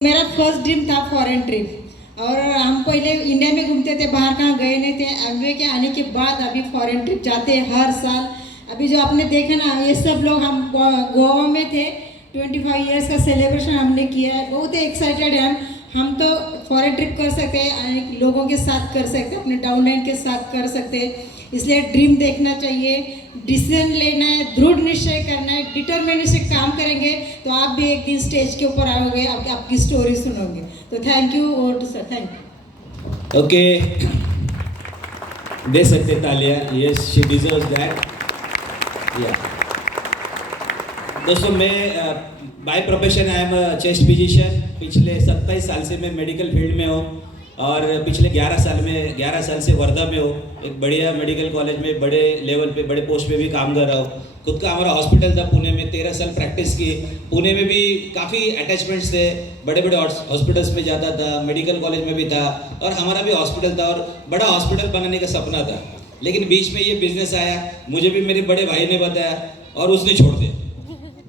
मेरा first dream था foreign trip. और हम पहले इंडिया में घूमते थे, बाहर कहाँ गए नहीं थे। एमवे के आने के बाद अभी फॉरेन ट्रिप जाते हैं हर साल। अभी जो आपने देखा ना, ये सब लोग हम गोवा में थे, 25 इयर्स का सेलिब्रेशन हमने किया है। बहुत ही एक्साइटेड है हम तो फॉरेन ट्रिप कर सकते हैं, लोगों के साथ कर सकते हैं, अपने डाउनलाइन के साथ कर सकते हैं। इसलिए ड्रीम देखना चाहिए, डिसीजन लेना है, दृढ़ निश्चय करना है, डिटर्मिनेशन से काम करेंगे तो आप भी एक दिन स्टेज के ऊपर आओगे, आपकी स्टोरी सुनोगे। तो थैंक यू और to sir, thank you. Okay, दे सकते तालियां। Yes, she deserves that. या दोस्तों, मैं by profession I am a chest physician. पिछले 27 साल से मैं मेडिकल फील्ड में हूँ और पिछले 11 साल से वर्धा में हूँ। एक बढ़िया मेडिकल कॉलेज में बड़े लेवल पे, बड़े पोस्ट पे भी काम कर रहा हूँ। खुद का हमारा हॉस्पिटल था पुणे में, 13 साल प्रैक्टिस की। पुणे में भी काफ़ी अटैचमेंट्स थे, बड़े बड़े हॉस्पिटल्स में जाता था, मेडिकल कॉलेज में भी था और हमारा भी हॉस्पिटल था और बड़ा हॉस्पिटल बनाने का सपना था। लेकिन बीच में ये बिजनेस आया, मुझे भी मेरे बड़े भाई ने बताया और उसने छोड़ दिया,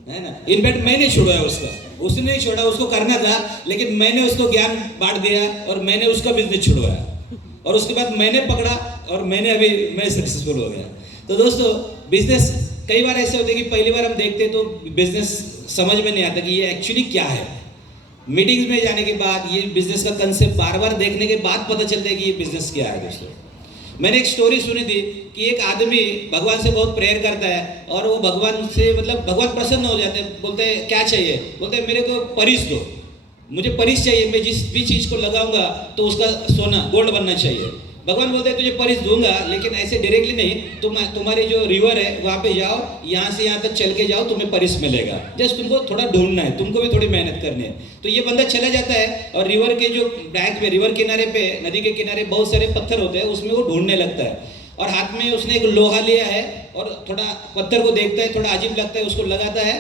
है ना। इनफैक्ट मैंने छोड़ा उसका, उसने नहीं छोड़ा, उसको करना था, लेकिन मैंने उसको ज्ञान बांट दिया और मैंने उसका बिजनेस छुड़वाया और उसके बाद मैंने पकड़ा और मैं सक्सेसफुल हो गया। तो दोस्तों, बिजनेस कई बार ऐसे होते हैं कि पहली बार हम देखते तो बिजनेस समझ में नहीं आता कि ये एक्चुअली क्या है। मीटिंग्स में जाने के बाद, ये बिजनेस का कंसेप्ट बार बार देखने के बाद पता चलता है कि ये बिजनेस क्या है। दोस्तों, मैंने एक स्टोरी सुनी थी कि एक आदमी भगवान से बहुत प्रेयर करता है और वो भगवान से, मतलब भगवान प्रसन्न हो जाते हैं। बोलते हैं क्या चाहिए? बोलते हैं मेरे को परिस दो, मुझे परिस चाहिए, मैं जिस भी चीज़ को लगाऊंगा तो उसका सोना गोल्ड बनना चाहिए। भगवान बोलते हैं तुझे परिस दूंगा, लेकिन ऐसे डायरेक्टली नहीं, तुम्हारी जो रिवर है वहाँ पे जाओ, यहाँ से यहाँ तक चल के जाओ, तुम्हें परिस मिलेगा। जस्ट तुमको थोड़ा ढूंढना है, तुमको भी थोड़ी मेहनत करनी है। तो ये बंदा चला जाता है और रिवर के जो बैंक में, रिवर किनारे पे, नदी के किनारे बहुत सारे पत्थर होते हैं, उसमें वो ढूंढने लगता है और हाथ में उसने एक लोहा लिया है और थोड़ा पत्थर को देखता है, थोड़ा अजीब लगता है, उसको लगाता है,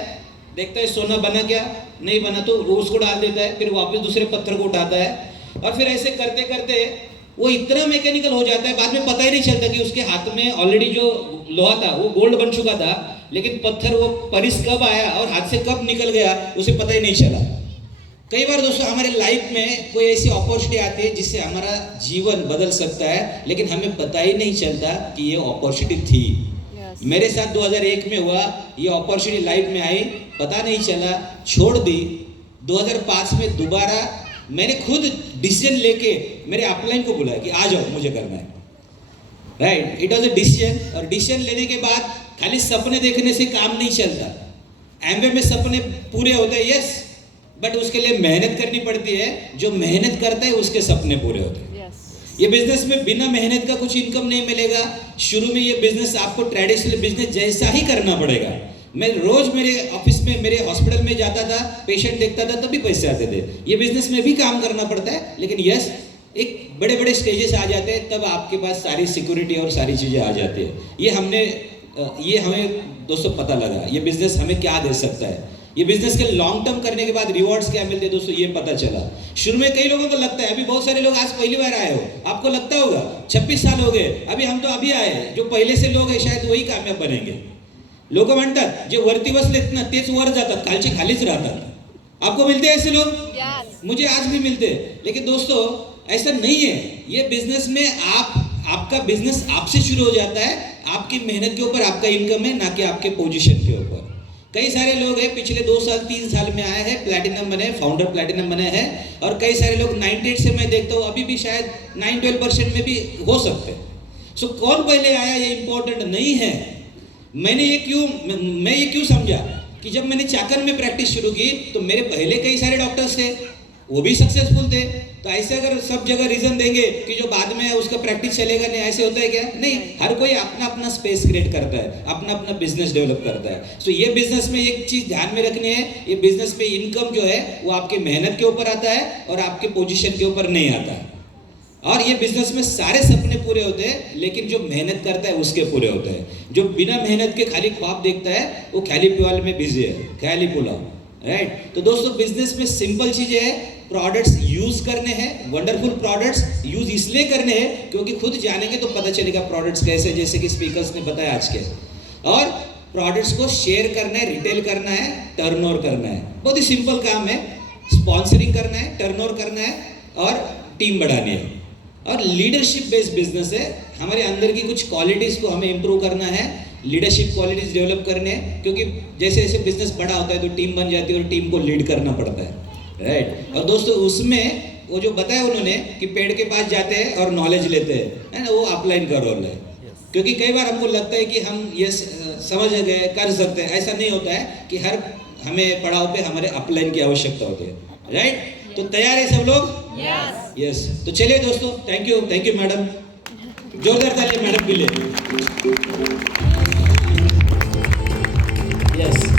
देखता है सोना बना क्या, नहीं बना, तो वो उसको डाल देता है, फिर वापस दूसरे पत्थर को उठाता है और फिर ऐसे करते करते वो इतना मैकेनिकल हो जाता है, बाद में पता ही नहीं चलता कि उसके हाथ में ऑलरेडी जो लोहा था वो गोल्ड बन चुका था, लेकिन पत्थर, वो परिस कब आया और हाथ से कब निकल गया उसे पता ही नहीं चला। कई बार दोस्तों, हमारे लाइफ में कोई ऐसी अपॉर्चुनिटी आती है जिससे हमारा जीवन बदल सकता है, लेकिन हमें पता ही नहीं चलता कि ये अपॉर्चुनिटी थी। मेरे साथ 2001 में हुआ, ये अपॉर्चुनिटी लाइफ में आई, पता नहीं चला, छोड़ दी। 2005 में दोबारा मैंने खुद डिसीजन लेके मेरे अपलाइन को बुलाया कि आ जाओ, मुझे करना है, right. It was a decision. और डिसीजन लेने के बाद खाली सपने देखने से काम नहीं चलता। एमवे में सपने पूरे होते हैं, यस, बट उसके लिए मेहनत करनी पड़ती है। जो मेहनत करता है उसके सपने पूरे होते हैं। ये बिजनेस में बिना मेहनत का कुछ इनकम नहीं मिलेगा। शुरू में ये बिजनेस आपको ट्रेडिशनल बिजनेस जैसा ही करना पड़ेगा। मैं रोज मेरे ऑफिस में, मेरे हॉस्पिटल में जाता था, पेशेंट देखता था, तभी पैसे आते थे। ये बिजनेस में भी काम करना पड़ता है, लेकिन यस, एक बड़े बड़े स्टेजेस आ जाते हैं, तब आपके पास सारी सिक्योरिटी और सारी चीज़ें आ जाती है। ये हमें दोस्तों पता लगा, ये बिजनेस हमें क्या दे सकता है। ये बिजनेस के लॉन्ग टर्म करने के बाद रिवॉर्ड्स क्या मिलते हैं दोस्तों, ये पता चला। शुरू में कई लोगों को लगता है, अभी बहुत सारे लोग आज पहली बार आए हो, आपको लगता होगा 26 साल हो गए, हम तो अभी आए, जो पहले से लोग हैं शायद वही कामयाब बनेंगे। लोक म्हणतात जे वरती बसलेत ना तेच वर जातात, खालचे खालीच राहतात। आपको मिलते हैं ऐसे लोग? मुझे आज भी मिलते हैं। लेकिन दोस्तों, ऐसा नहीं है। ये बिजनेस में आपका बिजनेस आपसे शुरू हो जाता है, आपकी मेहनत के ऊपर आपका इनकम है, ना कि आपके पोजीशन के ऊपर। कई सारे लोग हैं पिछले 2 साल 3 साल में आए हैं, प्लैटिनम बने, फाउंडर प्लैटिनम बने हैं, और कई सारे लोग 98 से मैं देखता हूँ अभी भी शायद 9-12% में भी हो सकते हैं। सो कौन पहले आया ये इंपॉर्टेंट नहीं है। मैं ये क्यों समझा कि जब मैंने चाकन में प्रैक्टिस शुरू की तो मेरे पहले कई सारे डॉक्टर्स थे, वो भी सक्सेसफुल थे। तो ऐसे अगर सब जगह रीजन देंगे कि जो बाद में उसका प्रैक्टिस चलेगा नहीं, ऐसे होता है क्या? नहीं, हर कोई अपना अपना स्पेस क्रिएट करता है, अपना अपना बिजनेस डेवलप करता है। सो ये बिजनेस में एक चीज ध्यान में रखनी है, ये बिजनेस में इनकम जो है वो आपके मेहनत के ऊपर आता है और आपके पोजीशन के ऊपर नहीं आता है। और ये बिजनेस में सारे सपने पूरे होते हैं, लेकिन जो मेहनत करता है उसके पूरे होते हैं। जो बिना मेहनत के खाली ख्वाब देखता है वो ख्याली पुलाव में बिजी है, ख्याली पुलाव, राइट। तो दोस्तों, बिजनेस में सिंपल चीजें है, प्रोडक्ट्स यूज करने हैं, वंडरफुल प्रोडक्ट्स यूज इसलिए करने हैं क्योंकि खुद जानेंगे तो पता चलेगा प्रोडक्ट्स कैसे, जैसे कि स्पीकर्स ने बताया आज के। और प्रोडक्ट्स को शेयर करना है, रिटेल करना है, टर्नओवर करना है। बहुत ही सिंपल काम है। स्पॉन्सरिंग करना है, टर्नओवर करना है और टीम बढ़ानी है। और लीडरशिप बेस्ड बिजनेस है, हमारे अंदर की कुछ क्वालिटीज़ को हमें इम्प्रूव करना है, लीडरशिप क्वालिटीज़ डेवलप करने हैं, क्योंकि जैसे जैसे बिजनेस बड़ा होता है तो टीम बन जाती है और टीम को लीड करना पड़ता है, राइट। और दोस्तों उसमें वो जो बताया उन्होंने कि पेड़ के पास जाते हैं और नॉलेज लेते हैं, है ना, वो अपलाइन का रोल है। क्योंकि कई बार हमको लगता है कि हम ये समझ गए, कर सकते हैं, ऐसा नहीं होता है कि हर हमें पड़ाव पे हमारे अपलाइन की आवश्यकता होती है, राइट। तो तैयार है सब लोग? यस। तो चलिए दोस्तों, थैंक यू मैडम, जोरदार ताली मैडम के लिए। यस।